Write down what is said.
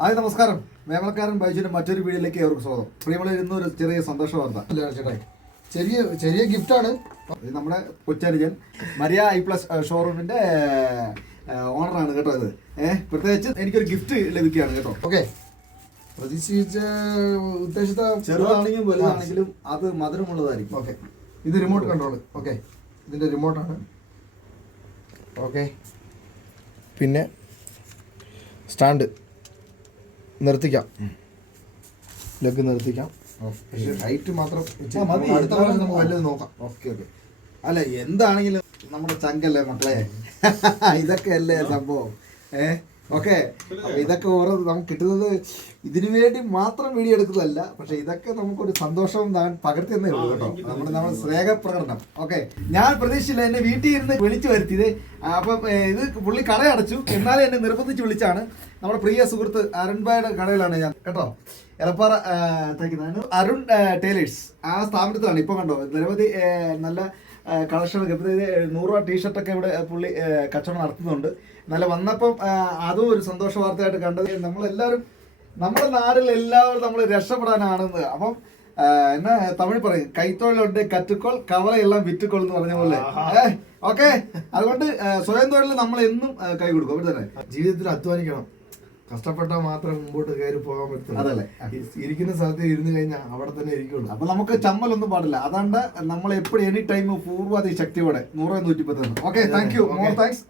Hi നമസ്കാരം. വേമലക്കാരൻ ബൈജുവിന്റെ മറ്റൊരു വീഡിയോയിലേക്ക് അവർക്ക് സ്വാഗതം. പ്രിയമുള്ള ഒരു ചെറിയ സന്തോഷ വാർത്ത ഇല്ല ചേട്ടാ ചെറിയ ചെറിയ ഗിഫ്റ്റാണ് ഇത് നമ്മുടെ കൊച്ചരിജൻ മരിയ ഐ പ്ലസ് ഷോറൂമിന്റെ ഓണറാണ് കേട്ടോ ഇത്. ഏഹ് പ്രത്യേകിച്ച് എനിക്കൊരു ഗിഫ്റ്റ് ലഭിക്കുകയാണ് കേട്ടോ. ഓക്കെ. പ്രതീക്ഷിച്ച ഉദ്ദേശിച്ച ചെറുതാണെങ്കിലും വലുതാണെങ്കിലും അത് മധുരമുള്ളതായിരിക്കും. ഓക്കെ. ഇത് റിമോട്ട് കൺട്രോൾ ഓക്കെ. ഇതിന്റെ റിമോട്ടാണ് ഓക്കെ. പിന്നെ സ്റ്റാൻഡ് നിർത്തിക്കാം. ലഗ് നിർത്തിക്കാം. ഹൈറ്റ് മാത്രം. അടുത്ത പ്രാവശ്യം നമുക്ക് വല്ലത് നോക്കാം. ഓക്കെ ഓക്കെ അല്ല എന്താണെങ്കിലും നമ്മുടെ ചങ്കല്ലേ മക്കളെ? ഇതൊക്കെ അല്ലേ സംഭവം. ഏ? ഓക്കെ. അപ്പൊ ഇതൊക്കെ ഓരോ നമുക്ക് കിട്ടുന്നത് ഇതിനു വേണ്ടി മാത്രം വീഡിയോ എടുക്കുന്നതല്ല പക്ഷെ ഇതൊക്കെ നമുക്കൊരു സന്തോഷം താൻ പകർത്തി തന്നേ ഉള്ളൂ കേട്ടോ. നമ്മുടെ നമ്മുടെ സ്നേഹപ്രകടനം. ഓക്കെ. ഞാൻ പ്രതീക്ഷിച്ചില്ല എന്നെ വീട്ടിൽ ഇരുന്ന് വിളിച്ചു വരുത്തിയത്. അപ്പം ഇത് പുള്ളി കട അടച്ചു എന്നാലും എന്നെ നിർബന്ധിച്ച് വിളിച്ചാണ്. നമ്മുടെ പ്രിയ സുഹൃത്ത് അരുൺബായുടെ കടയിലാണ് ഞാൻ. കേട്ടോ. എലപ്പാറ ആ, അരുൺ ടൈലേഴ്സ് ആ സ്ഥാപനത്തിലാണ്. ഇപ്പൊ കണ്ടോ നിരവധി നല്ല കളക്ഷനൊക്കെ ഇപ്പോൾ നൂറ് രൂപ ടീഷർട്ടൊക്കെ ഇവിടെ പുള്ളി കച്ചവടം നടത്തുന്നുണ്ട്. നല്ല വന്നപ്പം അതും ഒരു സന്തോഷ വാർത്തയായിട്ട് കണ്ടത് നമ്മളെല്ലാവരും നമ്മുടെ നാട്ടിൽ എല്ലാവരും നമ്മൾ രക്ഷപ്പെടാനാണെന്ന്. അപ്പം എന്നാ തമിഴ് പറയും കൈത്തൊഴിലുണ്ട് കറ്റുക്കോൾ കവറയെല്ലാം വിറ്റുക്കോൾ എന്ന് പറഞ്ഞ പോലെ. ഓക്കെ? അതുകൊണ്ട് സ്വയം തൊഴിൽ നമ്മൾ എന്നും കൈ കൊടുക്കും. അവിടെ തന്നെ. ജീവിതത്തിൽ അധ്വാനിക്കണം. കഷ്ടപ്പെട്ടാൽ മാത്രം മുമ്പോട്ട് കയറി പോകാൻ പറ്റും അതല്ലേ. ഇരിക്കുന്ന സ്ഥലത്ത് ഇരുന്ന് കഴിഞ്ഞാൽ അവിടെ തന്നെ ഇരിക്കുള്ളൂ. അപ്പൊ നമുക്ക് ചമ്മലൊന്നും പാടില്ല. അതാണ്ട് നമ്മൾ എപ്പോഴും എനി ടൈം പൂർവാധി ശക്തിയോടെ നൂറ് നൂറ്റി പത്ത് okay thank you more thanks